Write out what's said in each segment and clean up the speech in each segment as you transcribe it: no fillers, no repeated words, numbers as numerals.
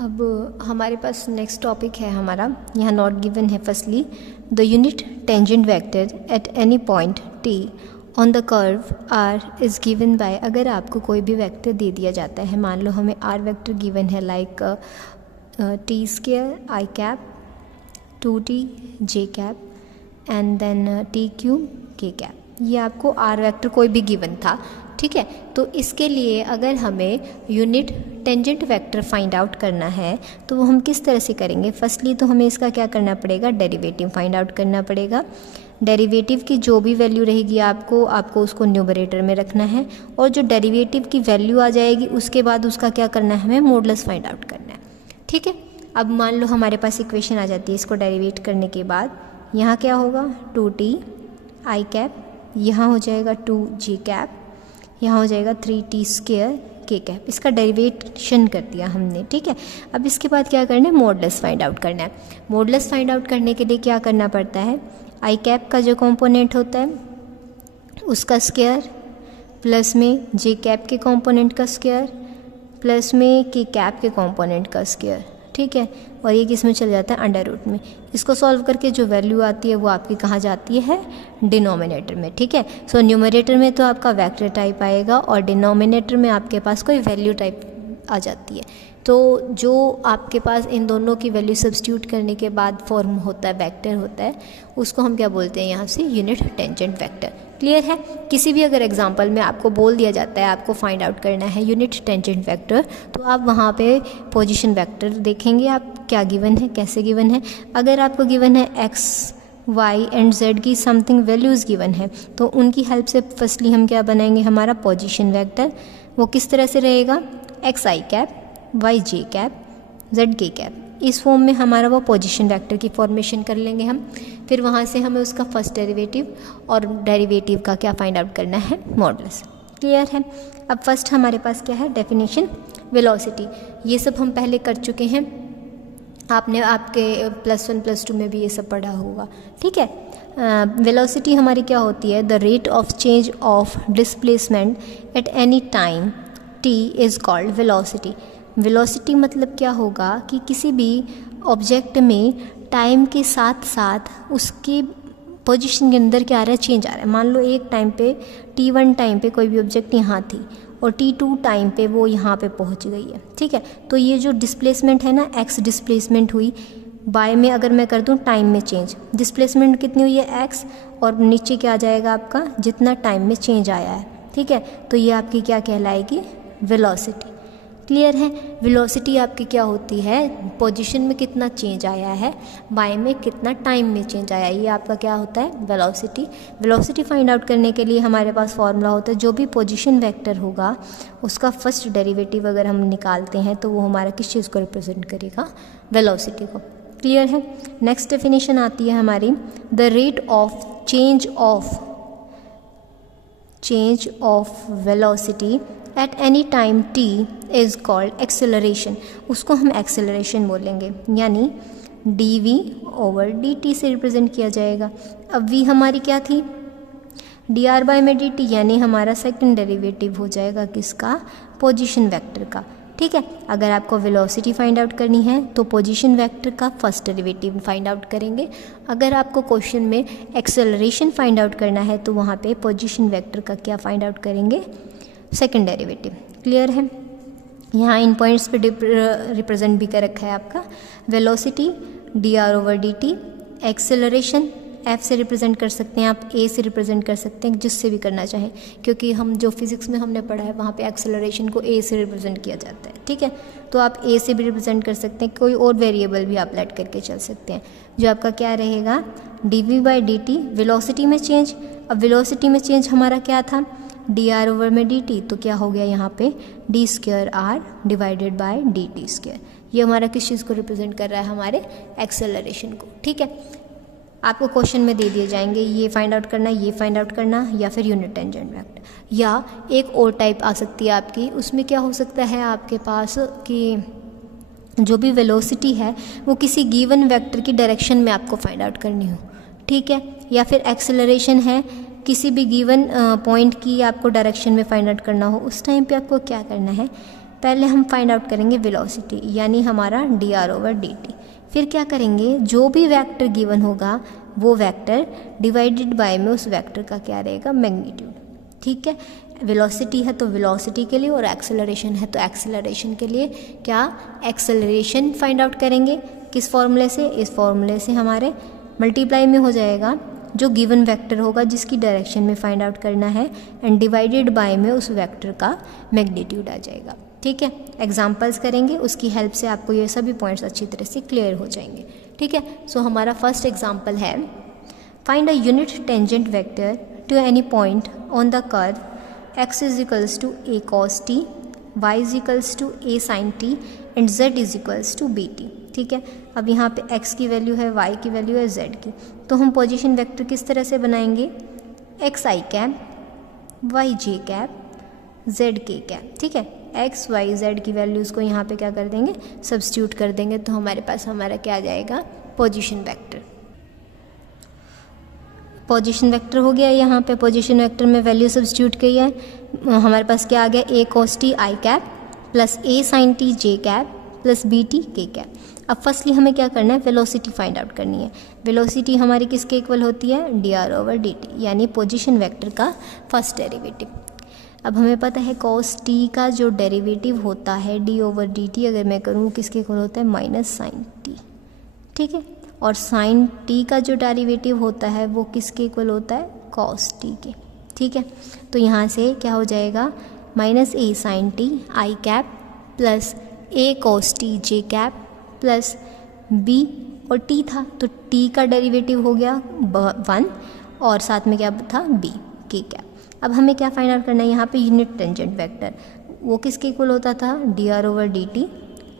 अब हमारे पास next topic है हमारा, यहाँ नॉट गिवन है firstly the unit tangent vector at any point t on the curve r is given by. अगर आपको कोई भी वेक्टर दे दिया जाता है, मान लो हमें आर वेक्टर गिवन है like t square i cap 2t j cap and then t cube k cap, ये आपको आर वेक्टर कोई भी गिवन था, ठीक है। तो इसके लिए अगर हमें unit tangent vector find out करना है तो वो हम किस तरह से करेंगे। फर्स्टली तो हमें इसका क्या करना पड़ेगा, डेरिवेटिव फाइंड आउट करना पड़ेगा। डेरिवेटिव की जो भी वैल्यू रहेगी आपको उसको न्यूमरेटर में रखना है, और जो डेरिवेटिव की वैल्यू आ जाएगी उसके बाद उसका क्या करना है, हमें मॉडुलस फाइंड आउट करना है, ठीक है। अब मान लो हमारे पास इक्वेशन आ जाती है, इसको डेरिवेट करने के बाद यहाँ क्या होगा 2t आई कैप, यहाँ हो जाएगा 2j कैप, यहाँ हो जाएगा 3t स्क्वायर k कैप। इसका डेरिवेशन कर दिया हमने, ठीक है। अब इसके बाद क्या करना है, मॉडुलस फाइंड आउट करना है। मॉडुलस फाइंड आउट करने के लिए क्या करना पड़ता है, आई कैप का जो कंपोनेंट होता है उसका स्क्वायर प्लस में j कैप के कंपोनेंट का स्क्वायर प्लस में k कैप के कंपोनेंट का स्क्वायर, ठीक है। और ये किस में चल जाता है, अंडर रूट में। इसको सॉल्व करके जो वैल्यू आती है वो आपकी कहाँ जाती है, डिनोमिनेटर में, ठीक है। सो न्यूमरेटर में तो आपका वेक्टर टाइप आएगा और डिनोमिनेटर में आपके पास कोई वैल्यू टाइप आ जाती है। तो जो आपके पास इन दोनों की वैल्यू सब्स्टिट्यूट करने के बाद फॉर्म होता है, वेक्टर होता है, उसको हम क्या बोलते हैं यहाँ से, यूनिट टेंजेंट वेक्टर। क्लियर है। किसी भी अगर एग्जांपल में आपको बोल दिया जाता है आपको फाइंड आउट करना है यूनिट टेंजेंट वेक्टर, तो आप वहाँ पे पोजीशन वेक्टर देखेंगे आप क्या गिवन है, कैसे गिवन है। अगर आपको गिवन है x y एंड z की समथिंग वैल्यूज़ गिवन है तो उनकी हेल्प से फर्स्टली हम क्या बनाएंगे, हमारा पोजीशन वेक्टर। वो किस तरह से रहेगा, x i cap y j cap z k cap, इस फॉर्म में हमारा वो पोजीशन वेक्टर की फॉर्मेशन कर लेंगे हम। फिर वहाँ से हमें उसका फर्स्ट डेरिवेटिव और डेरिवेटिव का क्या फाइंड आउट करना है, मॉडुलस। क्लियर है। अब फर्स्ट हमारे पास क्या है, डेफिनेशन, वेलोसिटी। ये सब हम पहले कर चुके हैं, आपने आपके +1 +2 में भी ये सब पढ़ा होगा, ठीक है। वेलोसिटी हमारी क्या होती है, the rate of change of displacement at any time t is called velocity. Velocity मतलब क्या होगा कि किसी भी ऑब्जेक्ट में टाइम के साथ साथ उसकी पोजीशन के अंदर क्या आ रहा है, चेंज आ रहा है। मान लो एक टाइम पे t1 टाइम पे कोई भी ऑब्जेक्ट यहाँ थी और t2 टाइम पे वो यहाँ पे पहुँच गई है, ठीक है। तो ये जो डिस्प्लेसमेंट है ना, x डिस्प्लेसमेंट हुई, बाय में अगर मैं कर दूँ टाइम में चेंज, डिस्प्लेसमेंट कितनी हुई है x, और नीचे क्या आ जाएगा आपका जितना टाइम में चेंज आया है, ठीक है। तो ये आपकी क्या कहलाएगी, वेलोसिटी। क्लियर है। वेलोसिटी आपकी क्या होती है, पोजीशन में कितना चेंज आया है, बाय में कितना टाइम में चेंज आया है, ये आपका क्या होता है, वेलोसिटी। वेलोसिटी फाइंड आउट करने के लिए हमारे पास फॉर्मूला होता है, जो भी पोजीशन वेक्टर होगा उसका फर्स्ट डेरिवेटिव अगर हम निकालते हैं तो वो हमारा किस चीज़ को रिप्रेजेंट करेगा, वेलोसिटी को। क्लियर है। नेक्स्ट डेफिनेशन आती है हमारी, the rate of change of velocity at any time t is called acceleration. उसको हम एक्सेलरेशन बोलेंगे, यानी dv/dt से रिप्रेजेंट किया जाएगा। अब v हमारी क्या थी, dr/dt, यानी हमारा सेकंड डेरिवेटिव हो जाएगा किसका, पोजीशन वेक्टर का, ठीक है। अगर आपको वेलोसिटी फाइंड आउट करनी है तो पोजीशन वेक्टर का फर्स्ट डेरिवेटिव फाइंड आउट करेंगे। अगर आपको क्वेश्चन में एक्सेलरेशन फाइंड आउट करना है तो वहाँ पे पोजीशन वेक्टर का क्या फाइंड आउट करेंगे, सेकंड डेरिवेटिव। क्लियर है। यहाँ इन पॉइंट्स पे रिप्रेजेंट भी कर रखा है आपका, वेलोसिटी dr/dt, एक्सेलरेशन f से रिप्रेजेंट कर सकते हैं आप, a से रिप्रेजेंट कर सकते हैं, जिससे भी करना चाहें, क्योंकि हम जो फिजिक्स में हमने पढ़ा है वहाँ पे एक्सेलरेशन को a से रिप्रेजेंट किया जाता है, ठीक है। तो आप a से भी रिप्रेजेंट कर सकते हैं, कोई और वेरिएबल भी आप लेट करके चल सकते हैं, जो आपका क्या रहेगा, dv/dt, वेलोसिटी में चेंज। अब वेलोसिटी में चेंज हमारा क्या था, dr/dt, तो क्या हो गया यहाँ पे d²r/dt²। ये हमारा किस चीज़ को रिप्रेजेंट कर रहा है, हमारे एक्सेलरेशन को, ठीक है। आपको क्वेश्चन में दे दिए जाएंगे, ये फाइंड आउट करना, ये फाइंड आउट करना, या फिर यूनिट टेंजेंट वेक्टर। या एक और टाइप आ सकती है आपकी, उसमें क्या हो सकता है आपके पास कि जो भी वेलोसिटी है वो किसी गिवन वेक्टर की डायरेक्शन में आपको फाइंड आउट करनी हो, ठीक है। या फिर एक्सेलरेशन है, किसी भी गिवन पॉइंट की आपको डायरेक्शन में फाइंड आउट करना हो, उस टाइम पे आपको क्या करना है, पहले हम फाइंड आउट करेंगे वेलोसिटी यानी हमारा dr/dt। फिर क्या करेंगे, जो भी वेक्टर गिवन होगा वो वेक्टर डिवाइडेड बाय में उस वेक्टर का क्या रहेगा, मैग्नीट्यूड। ठीक है, वेलोसिटी है तो वेलोसिटी के लिए और एक्सेलरेशन है तो एक्सेलरेशन के लिए क्या एक्सेलरेशन फाइंड आउट करेंगे। किस फॉर्मूले से, इस फॉर्मूले से हमारे मल्टीप्लाई में हो जाएगा जो गिवन वेक्टर होगा जिसकी डायरेक्शन में फाइंड आउट करना है एंड डिवाइडेड बाय में उस वेक्टर का मैग्नीट्यूड आ जाएगा। ठीक है, एग्जांपल्स करेंगे, उसकी हेल्प से आपको ये सभी पॉइंट्स अच्छी तरह से क्लियर हो जाएंगे। ठीक है, सो हमारा फर्स्ट एग्जांपल है, find a unit tangent vector to any point on the curve x is equals to a cos t, y is equals to a sin t and z is equals to bt। ठीक है, अब यहाँ पे x की value है, y की value है, z की, तो हम पोजीशन वेक्टर किस तरह से बनाएंगे, x i cap, y j cap, z k cap. ठीक है, x y z की वैल्यूज़ को यहाँ पे क्या कर देंगे, सब्स्टिट्यूट कर देंगे, तो हमारे पास हमारा क्या आ जाएगा, पोजीशन वेक्टर। पोजीशन वेक्टर हो गया, यहाँ पे पोजीशन वेक्टर में वैल्यू सब्स्टिट्यूट की है, हमारे पास क्या आ गया, a cos t i cap plus a sin t j cap plus b t k cap. अब फर्स्टली हमें क्या करना है, वेलोसिटी फाइंड आउट करनी है। वेलोसिटी हमारी किसके इक्वल होती है, dr/dt यानी पोजीशन वेक्टर का फर्स्ट डेरिवेटिव। अब हमें पता है cos t का जो डेरिवेटिव होता है d/dt अगर मैं करूँ किसके इक्वल होता है, माइनस साइन t। ठीक है, और साइन t का जो डेरिवेटिव होता है वो किसके इक्वल होता है, cos t के। ठीक है, तो यहाँ से क्या हो जाएगा, minus a sine t i cap plus a cos t j cap plus b, और t था तो t का डेरिवेटिव हो गया 1 और साथ में क्या था, b k कैप। अब हमें क्या फाइंड आउट करना है, यहाँ पे यूनिट टेंजेंट वेक्टर वो किसके इक्वल होता था, dr/dt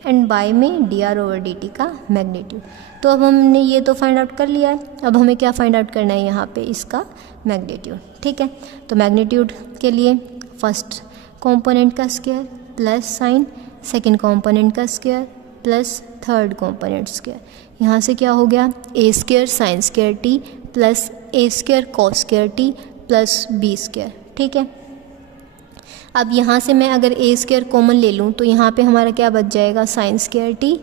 एंड बाय में dr/dt का मैग्नीट्यूड। तो अब हमने ये तो फाइंड आउट कर लिया है, अब हमें क्या फाइंड आउट करना है, यहाँ पे इसका मैग्नीट्यूड। ठीक है, तो मैग्नीट्यूड के लिए फर्स्ट कंपोनेंट का square plus sign, second component का square plus third component square. यहाँ से क्या हो गया, a square sine square t plus a square cos square t plus b square. ठीक है, अब यहाँ से मैं अगर a स्क्वायर कॉमन ले लूँ तो यहाँ पे हमारा क्या बच जाएगा, साइन स्क्वायर t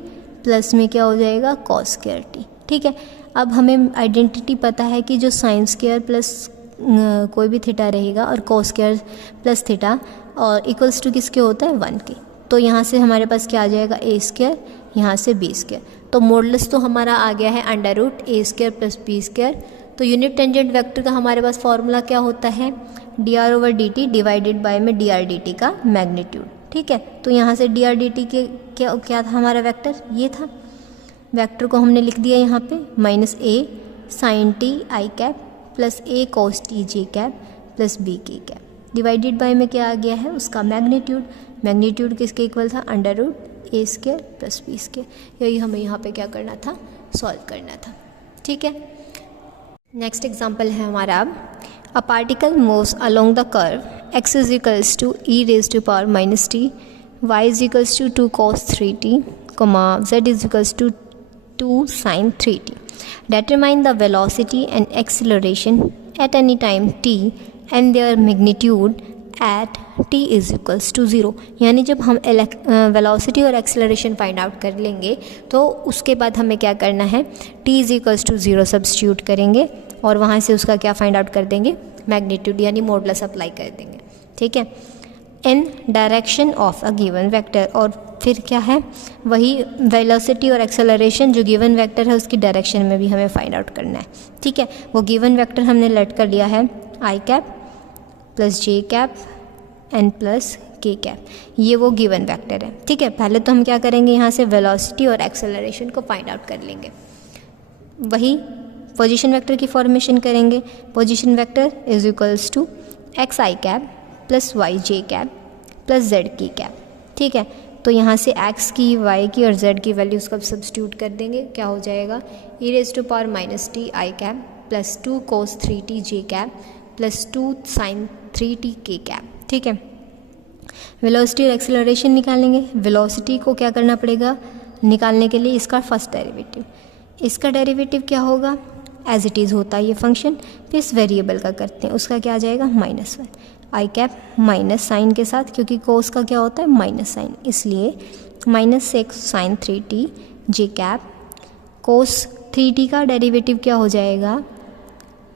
प्लस में क्या हो जाएगा, कॉस स्क्वायर t। ठीक है, अब हमें आइडेंटिटी पता है कि जो साइन स्क्वायर प्लस कोई भी थीटा रहेगा और कॉस स्क्वायर प्लस थीटा और इक्वल्स टू किसके होता है, 1 के। तो यहाँ से हमारे पास क्या आ जाएगा, a स्क्वायर, यहाँ से b स्क्वायर, तो मॉडुलस तो हमारा आ गया है √a square plus b square. तो यूनिट टेंजेंट वेक्टर का हमारे पास फॉर्मूला क्या होता है, dr/dt डिवाइडेड बाय में dr/dt का मैग्नीट्यूड। ठीक है, तो यहाँ से dr/dt के क्या था हमारा वेक्टर, ये था, वेक्टर को हमने लिख दिया यहाँ पे minus a sine t i cap plus a cos t j cap plus b k cap divided by में क्या आ गया है, उसका मैग्नीट्यूड। मैग्नीट्यूड किसके इक्वल था, √a square plus b square. यही हमें यहाँ पे क्या करना था, सॉल्व करना था। ठीक है, नेक्स्ट एग्जाम्पल है हमारा, a particle moves along the curve x is equals to e raise to power minus t, y is equals to 2 cos 3t, z is equals to 2 sin 3t। Determine the velocity and acceleration at any time t and their magnitude at t is equals to 0। यानी जब हम velocity और acceleration find out कर लेंगे तो उसके बाद हमें क्या करना है, t is equals to 0 substitute करेंगे और वहाँ से उसका क्या फाइंड आउट कर देंगे, मैग्नीट्यूड यानी मॉडुलस अप्लाई कर देंगे। ठीक है, इन direction of a given vector, और फिर क्या है, वही वेलोसिटी और एक्सेलरेशन जो गिवन वेक्टर है उसकी डायरेक्शन में भी हमें फाइंड आउट करना है। ठीक है, वो गिवन वेक्टर हमने लेट कर लिया है आई cap plus j cap N plus के कैप, ये वो गिवन वेक्टर है। ठीक है, पहले तो हम क्या करेंगे, यहाँ से वेलोसिटी और एक्सेलरेशन को फाइंड आउट कर लेंगे, वही पोजीशन वेक्टर की फॉर्मेशन करेंगे। Position vector is equals to x i cap plus y j cap plus z k cap. ठीक है, तो यहाँ से x की, y की और z की वैल्यूज़ को सब्स्टिट्यूट कर देंगे, क्या हो जाएगा, e raise to power minus t i cap plus 2 cos 3t j cap plus 2 sin 3t k cap. ठीक है, वेलोसिटी और एक्सेलरेशन निकालेंगे। वेलोसिटी को क्या करना पड़ेगा, निकालने के लिए इसका फर्स्ट डेरिवेटिव, इसका डेरिवेटिव क्या होगा, एज इट इज़ होता है ये फंक्शन, फिर इस वेरिएबल का करते हैं, उसका क्या आ जाएगा -1। आई कैप माइनस साइन के साथ, क्योंकि कोस का क्या होता है माइनस साइन, इसलिए माइनस 6 साइन 3t जे कैप। कोस 3t का डेरिवेटिव क्या हो जाएगा,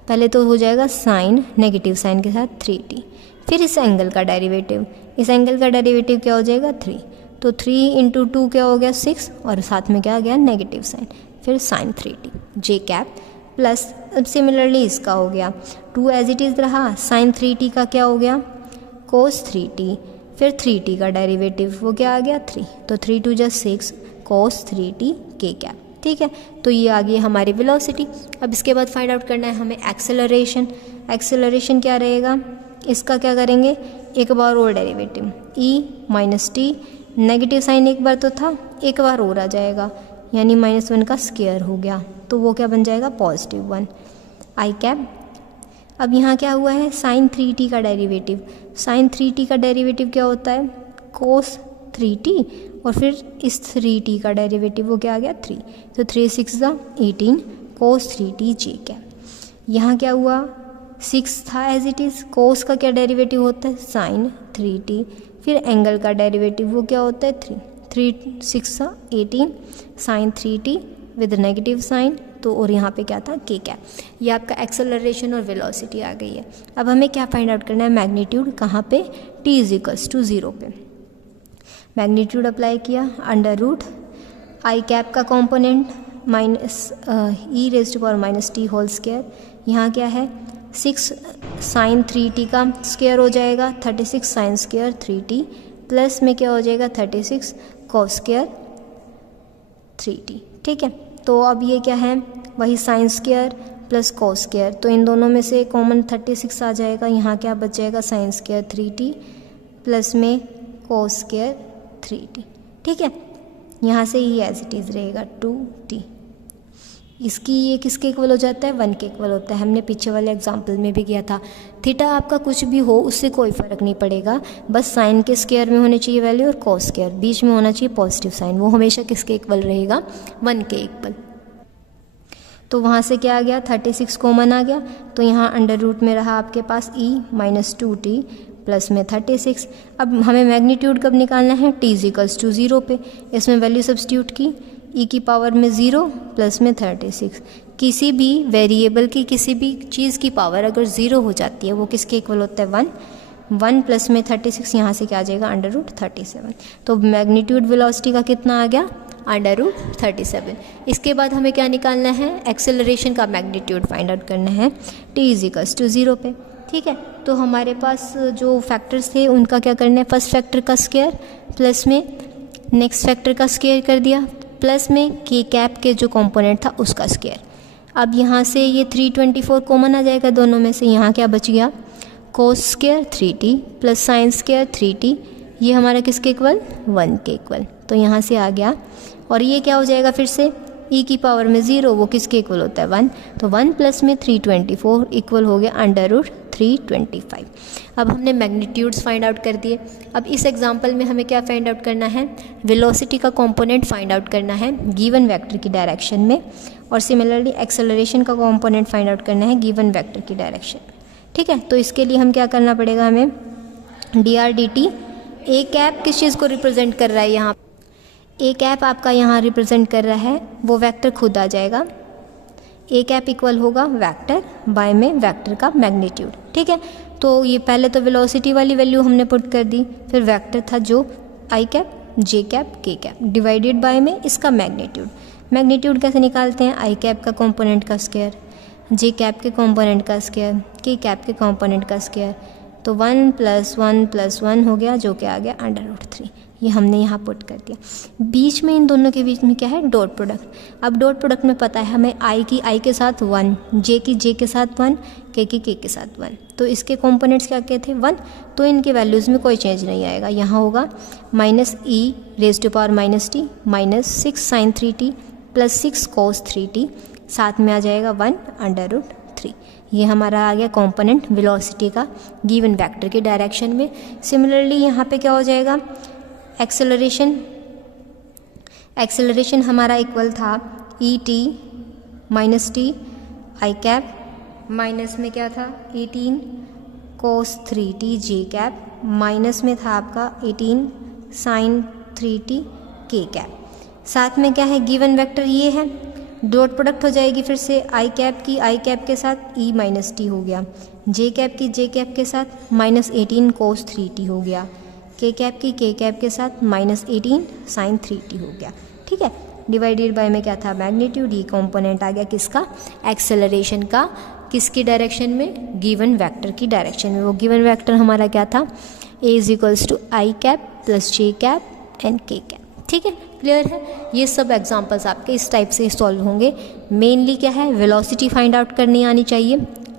पहले तो हो जाएगा साइन नेगेटिव साइन के साथ 3t, फिर इस एंगल का डेरिवेटिव, इस एंगल का डेरिवेटिव क्या हो जाएगा 3, तो 3 इंटू 2 क्या हो गया 6, और साथ में क्या आ गया नेगेटिव साइन, फिर साइन 3t जे कैप प्लस, अब सिमिलरली इसका हो गया 2 एज इट इज़ रहा, साइन 3t का क्या हो गया कोस 3t, फिर 3t का डेरिवेटिव वो क्या आ गया 3, तो 3 2 जा 6 कोस 3t के कैप। ठीक है, तो ये आ गई हमारी वेलोसिटी। अब इसके बाद फाइंड आउट करना है हमें एक्सेलरेशन। एक्सेलरेशन क्या रहेगा, इसका क्या करेंगे, एक बार और derivative e minus t, negative sine एक बार तो था, एक बार और आ जाएगा, यानी -1 का स्क्वायर हो गया, तो वो क्या बन जाएगा +1 आई कैप। अब यहाँ क्या हुआ है साइन 3t का डेरिवेटिव, साइन 3t का डेरिवेटिव क्या होता है कोस 3t, और फिर इस 3t का डेरिवेटिव वो क्या आ गया 3, तो 3 6 18 कोस 3t जे कैप। यहाँ क्या हुआ 6 था एज इट इज़, कोस का क्या डेरिवेटिव होता है साइन 3t, फिर एंगल का डेरिवेटिव वो क्या होता है 3, 3 6 18 sign 3t with negative sign, तो और यहाँ पे क्या था के कैप। ये आपका एक्सेलरेशन और वेलोसिटी आ गई है। अब हमें क्या फाइंड आउट करना है मैग्नीट्यूड, कहाँ पे t = 0 पे। मैग्नीट्यूड अप्लाई किया, अंडर रूट आई कैप का component minus e⁻⁻t whole square, यहाँ क्या है 6 साइन 3t का स्क्वायर हो जाएगा 36 साइन स्क्वायर 3t, प्लस में क्या हो जाएगा 36 कॉस स्क्वायर 3t। ठीक है, तो अब ये क्या है वही sine square plus cos square, तो इन दोनों में से कॉमन 36 आ जाएगा, यहाँ क्या बच जाएगा साइन स्क्वायर 3t प्लस में कॉस स्क्वायर 3t। ठीक है, यहाँ से ये एज इट इज़ रहेगा 2t, इसकी ये किसके इक्वल हो जाता है 1 के इक्वल होता है, हमने पीछे वाले एग्जाम्पल में भी किया था। थीटा आपका कुछ भी हो उससे कोई फ़र्क नहीं पड़ेगा, बस साइन के स्क्वायर में होनी चाहिए वैल्यू और कॉस स्क्वायर बीच में होना चाहिए पॉजिटिव साइन, वो हमेशा किसके इक्वल रहेगा 1 के इक्वल। तो वहाँ से क्या आ गया 36 कॉमन आ गया, तो यहाँ अंडर रूट में रहा आपके पास e-2t प्लस में 36। अब हमें मैग्नीट्यूड कब निकालना है t = 0 पे, इसमें वैल्यू सब्स्टिट्यूट की e की पावर में 0 प्लस में 36। किसी भी वेरिएबल की किसी भी चीज़ की पावर अगर 0 हो जाती है वो किसके इक्वल होता है 1 प्लस में 36, यहाँ से क्या आ जाएगा अंडर रूट 37। तो मैग्नीट्यूड वेलोसिटी का कितना आ गया अंडर रूट 37। इसके बाद हमें क्या निकालना है एक्सेलरेशन का मैग्नीट्यूड फाइंड आउट करना है t = 0 पे। ठीक है, तो हमारे पास जो फैक्टर्स थे उनका क्या करना है, फर्स्ट फैक्टर का स्क्वायर प्लस में नेक्स्ट फैक्टर का स्क्वायर कर दिया, प्लस में के कैप के जो कंपोनेंट था उसका स्क्वायर। अब यहाँ से ये 324 कॉमन आ जाएगा दोनों में से, यहाँ क्या बच गया cos square 3t plus sine square 3t, ये हमारा किसके इक्वल 1 के इक्वल, तो यहाँ से आ गया। और ये क्या हो जाएगा फिर से e की पावर में 0, वो किसके इक्वल होता है 1, तो 1 प्लस में 324 इक्वल हो गया अंडर रूट 325। अब हमने मैग्नीट्यूड्स फाइंड आउट कर दिए। अब इस एग्जांपल में हमें क्या फाइंड आउट करना है वेलोसिटी का कंपोनेंट फाइंड आउट करना है गिवन वेक्टर की डायरेक्शन में, और सिमिलरली एक्सेलरेशन का कंपोनेंट फाइंड आउट करना है गिवन वेक्टर की डायरेक्शन में। ठीक है, तो इसके लिए हम क्या करना पड़ेगा हमें dr/dt। ए कैप किस चीज़ को रिप्रेजेंट कर रहा है, यहाँ ए कैप आपका यहाँ रिप्रेजेंट कर रहा है वो वेक्टर खुद आ जाएगा, ए कैप इक्वल होगा वेक्टर बाय में वेक्टर का मैग्नीट्यूड। ठीक है, तो ये पहले तो वेलोसिटी वाली वैल्यू हमने पुट कर दी, फिर वेक्टर था जो आई कैप जे कैप के कैप डिवाइडेड बाय में इसका मैग्नीट्यूड। मैग्नीट्यूड कैसे निकालते हैं, आई कैप का कंपोनेंट का स्क्वायर, जे कैप के कंपोनेंट का स्क्वायर, के कैप के कंपोनेंट का स्क्वायर, तो 1 + 1 + 1 हो गया जो कि आ गया अंडर रूट 3। ये हमने यहाँ पुट कर दिया। बीच में इन दोनों के बीच में क्या है डॉट प्रोडक्ट। अब डॉट प्रोडक्ट में पता है हमें आई की आई के साथ 1, जे की जे के साथ 1, के की के साथ 1, तो इसके कंपोनेंट्स क्या क्या थे 1, तो इनके वैल्यूज़ में कोई चेंज नहीं आएगा। यहाँ होगा -e⁻⁻t -6 sin 3t plus 6 cos 3t, साथ में आ जाएगा 1 अंडर रूट 3। ये हमारा आ गया कंपोनेंट वेलोसिटी का गिवन वेक्टर की डायरेक्शन में। सिमिलरली यहाँ पे क्या हो जाएगा एक्सेलरेशन हमारा इक्वल था e t - t आई कैप, माइनस में क्या था 18 cos 3t j cap, minus में था आपका 18 sin 3t k कैप। साथ में क्या है, गिवन वेक्टर ये है, डॉट प्रोडक्ट हो जाएगी फिर से आई कैप की आई कैप के साथ e माइनस टी हो गया, जे कैप की जे कैप के साथ माइनस 18 cos 3t हो गया, के कैप की के कैप के साथ माइनस 18 sin 3t हो गया। ठीक है, डिवाइडेड बाय में क्या था, मैग्नीट्यूड, ये कॉम्पोनेंट आ गया किसका, एक्सेलरेशन का, किसकी डायरेक्शन में, गिवन वेक्टर की डायरेक्शन में। वो गिवन वेक्टर हमारा क्या था, a is equals to i cap plus j cap and k cap. ठीक है, क्लियर है। ये सब एग्जांपल्स आपके इस टाइप से सॉल्व होंगे। मेनली क्या है, वेलोसिटी फाइंड आउट करनी आनी चाहिए,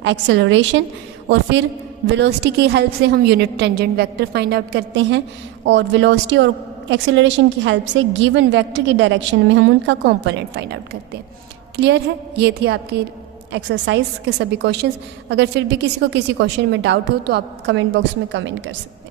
एक्सेलरेशन, और फिर वेलोसिटी की हेल्प से हम unit tangent vector find out करते हैं, और वेलोसिटी और एक्सेलरेशन की हेल्प से गिवन वेक्टर की डायरेक्शन में हम उनका कंपोनेंट फाइंड आउट करते हैं। क्लियर है, ये थी आपकी एक्सरसाइज के सभी क्वेश्चंस। अगर फिर भी किसी को किसी क्वेश्चन में डाउट हो तो आप कमेंट बॉक्स में कमेंट कर सकते हैं।